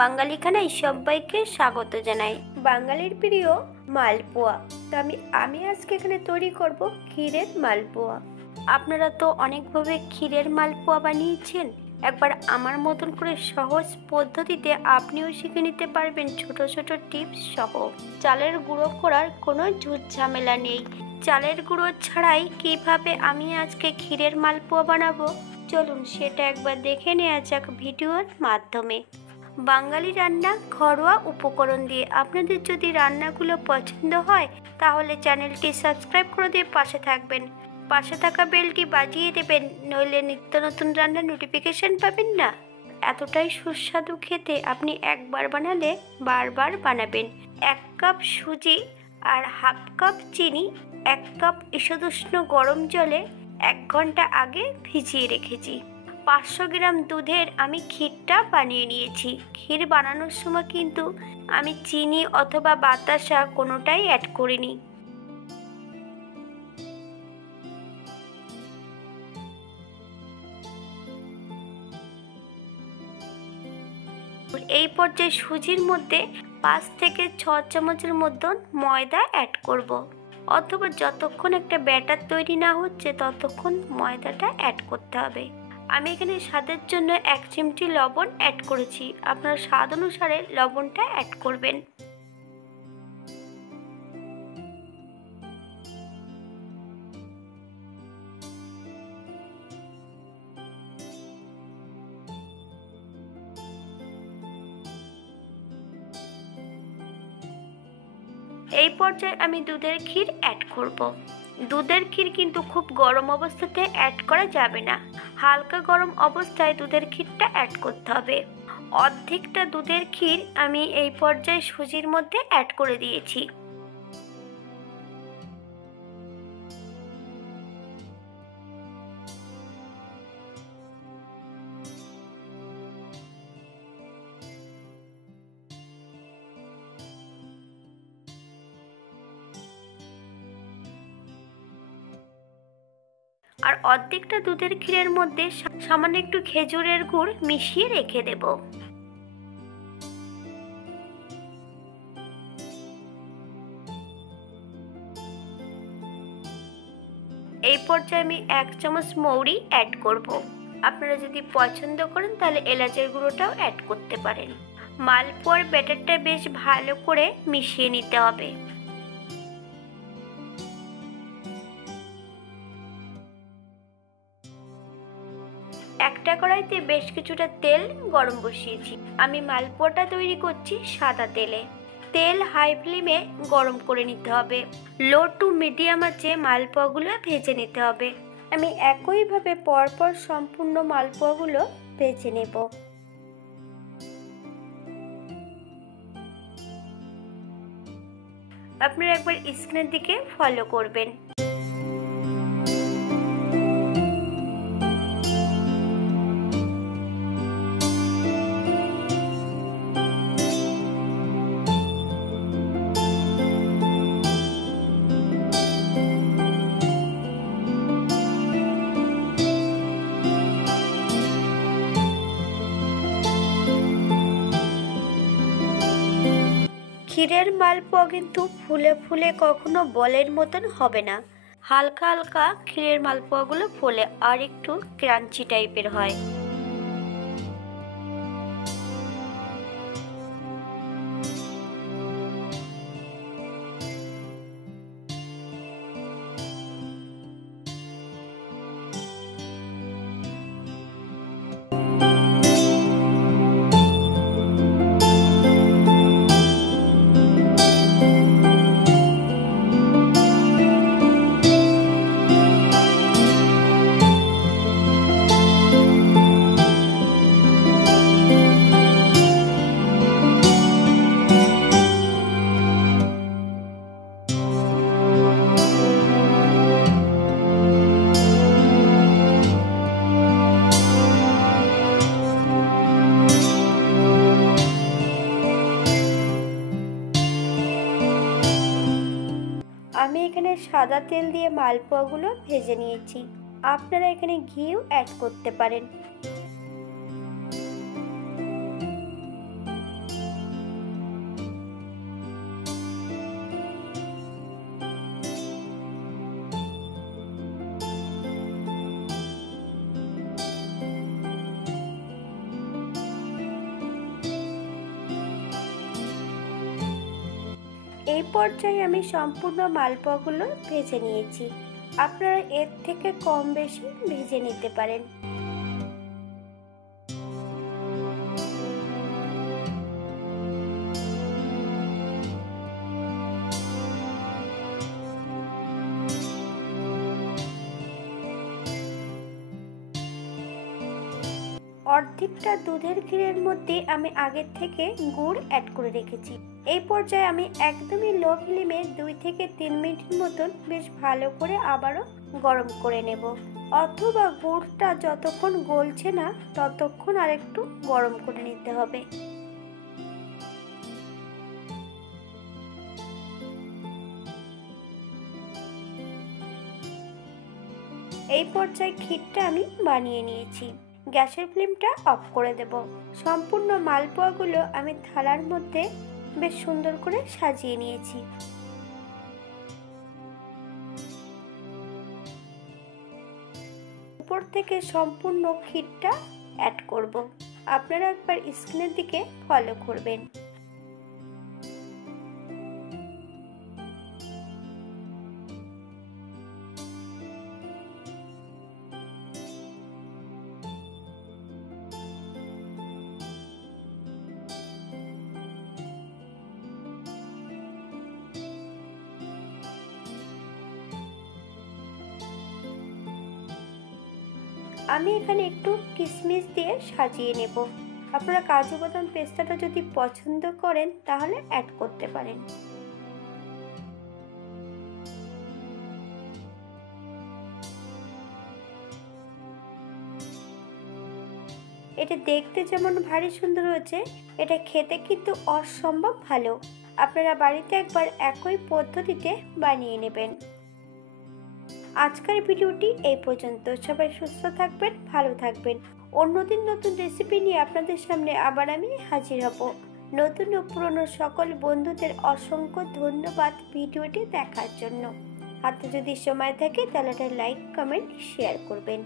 বাঙালি খানায় সবাইকে স্বাগত জানাই। বাঙালির প্রিয় মালপোয়া। তো আমি আজকে এখানে তৈরি করব ক্ষীরের মালপোয়া। আপনারা তো অনেকভাবে ক্ষীরের মালপোয়া বানিয়েছেন, একবার আমার মতন করে সহজ পদ্ধতিতে আপনিও শিখে নিতে পারবেন ছোট ছোট টিপস সহ। চালের গুঁড়ো করার কোনো ঝুট ঝামেলা নেই। চালের গুঁড়ো ছাড়াই কিভাবে আমি আজকে ক্ষীরের মালপোয়া বানাবো, চলুন সেটা একবার দেখে নেওয়া যাক ভিডিওর মাধ্যমে। বাঙালি রান্না ঘরোয়া উপকরণ দিয়ে। আপনাদের যদি রান্নাগুলো পছন্দ হয় তাহলে চ্যানেলটি সাবস্ক্রাইব করে দিয়ে পাশে থাকবেন, পাশে থাকা বেলটি বাজিয়ে দেবেন, নইলে নিত্য নতুন রান্নার নোটিফিকেশন পাবেন না। এতটাই সুস্বাদু খেতে, আপনি একবার বানালে বারবার বানাবেন। 1 কাপ সুজি আর হাফ কাপ চিনি 1 কাপ ঈষদুষ্ণ গরম জলে 1 ঘন্টা আগে ভিজিয়ে রেখেছি। 500 গ্রাম দুধের আমি ক্ষীরটা বানিয়ে নিয়েছি। ক্ষীর বানানোর সময় কিন্তু আমি চিনি অথবা বাতাসা কোনোটাই অ্যাড করিনি। এই পর্যায়ে সুজির মধ্যে 5 থেকে 6 চামচের মতন ময়দা অ্যাড করব, অথবা যতক্ষণ একটা ব্যাটার তৈরি না হচ্ছে ততক্ষণ ময়দাটা অ্যাড করতে হবে। আমি এখানে স্বাদের জন্য 1 চিমটি লবণ অ্যাড করেছি, আপনার স্বাদ অনুসারে লবণটা অ্যাড করবেন। এই পর্যায়ে আমি দুধের ক্ষীর অ্যাড করব। দুধের ক্ষীর কিন্তু খুব গরম অবস্থাতে অ্যাড করা যাবে না, হালকা গরম অবস্থায় দুধের ক্ষীরটা অ্যাড করতে হবে। অর্ধেকটা দুধের ক্ষীর আমি এই পর্যায়ে সুজির মধ্যে অ্যাড করে দিয়েছি। আর অর্ধেকটা দুধের ক্ষীরের মধ্যে সামান্য একটু খেজুরের গুড় মিশিয়ে রেখে দেব। এই পর্যায়ে আমি 1 চামচ মৌরি অ্যাড করব। আপনারা যদি পছন্দ করেন তাহলে এলাচের গুঁড়োটাও অ্যাড করতে পারেন। মালপোয়ার ব্যাটারটা বেশ ভালো করে মিশিয়ে নিতে হবে। একটা কড়াইতে বেশ কিছুটা তেল গরম বসিয়েছি। আমি মালপোয়াটা তৈরি করছি সাদা তেলে। তেল হাই ফ্লেমে গরম করে নিতে হবে। লো টু মিডিয়াম আঁচে মালপোয়াগুলো ভেজে নিতে হবে। আমি একইভাবে পরপর সম্পূর্ণ মালপোয়াগুলো ভেজে নেব। আপনারা একবার স্ক্রিনের দিকে ফলো করবেন। ক্ষীরের মালপোয়া কিন্তু ফুলে ফুলে কখনো বলের মতন হবে না। হালকা হালকা ক্ষীরের মালপোয়াগুলো ফোলে আর একটু ক্রাঞ্চি টাইপের হয়। আমি এখানে সাদা তেল দিয়ে মালপোয়াগুলো ভেজে নিয়েছি। আপনারা এখানে ঘিও অ্যাড করতে পারেন। এই পর্যায়ে আমি সম্পূর্ণ মালপোয়াগুলো ভেজে নিয়েছি। আপনারা এর থেকে কম বেশি ভেজে নিতে পারেন। অর্ধেকটা দুধের ক্ষীরের মধ্যে আমি আগের থেকে গুড় অ্যাড করে রেখেছি। এই পর্যায়ে আমি একদমই লো ফ্লেমে 2 থেকে 3 মিনিট মতন বেশ ভালো করে আবারও গরম করে নেব, অথবা গুড়টা যতক্ষণ গলছে না ততক্ষণ আরেকটু গরম করে নিতে হবে। এই পর্যায়ে ক্ষীরটা আমি বানিয়ে নিয়েছি। গ্যাসের ফ্লেমটা অফ করে দেব। সম্পূর্ণ মালপোয়াগুলো আমি থালার মধ্যে বেশ সুন্দর করে সাজিয়ে নিয়েছি। উপর থেকে সম্পূর্ণ ক্ষীরটা অ্যাড করব। আপনারা একবার স্ক্রিনের দিকে ফলো করবেন। আমি এখানে একটু কিশমিশ দিয়ে সাজিয়ে নেব। আপনারা কাজু বাদাম পেস্তাটা যদি পছন্দ করেন তাহলে অ্যাড করতে পারেন। এটা দেখতে যেমন ভারী সুন্দর হয়েছে, এটা খেতে কিন্তু অসম্ভব ভালো। আপনারা বাড়িতে একবার একই পদ্ধতিতে বানিয়ে নেবেন। আজকের ভিডিওটি এই পর্যন্ত। সবাই সুস্থ থাকবেন, ভালো থাকবেন। অন্যদিন নতুন রেসিপি নিয়ে আপনাদের সামনে আবার আমি হাজির হব। নতুন ও পুরনো সকল বন্ধুদের অসংখ্য ধন্যবাদ ভিডিওটি দেখার জন্য। হাতে যদি সময় থাকে তাহলে একটা লাইক, কমেন্ট, শেয়ার করবেন।